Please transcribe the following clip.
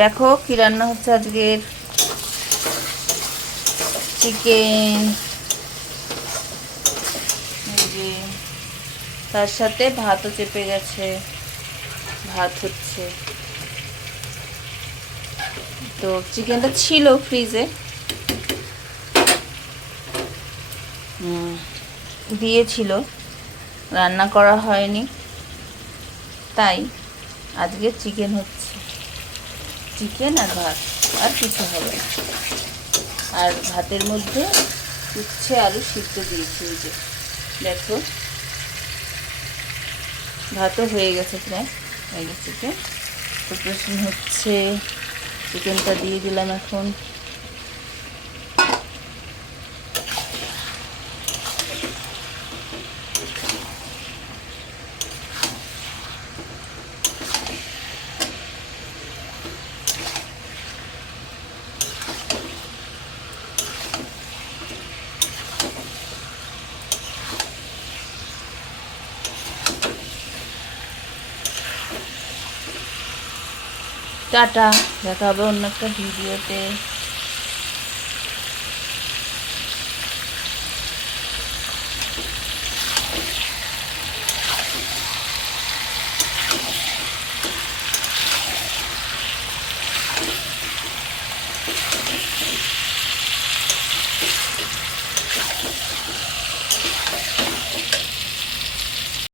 দেখো কি রান্না হচ্ছে আজকের। চিকেন, তার সাথে ভাতও চেপে গেছে, ভাত হচ্ছে। তো চিকেনটা ছিল ফ্রিজে, দিয়েছিল, রান্না করা হয়নি, তাই আজকে চিকেন হচ্ছে। চিকেন আর ভাত, আর কিছু হবে না। আর ভাতের মধ্যে উচ্ছে আলু সিদ্ধ দিয়েছি। এই যে দেখো, ভাতও হয়ে গেছে প্রায়। এই যে চিকেন প্রিপারেশন হচ্ছে, চিকেনটা দিয়ে দিলাম এখন। টাটা, দেখা হবে অন্য একটা ভিডিওতে।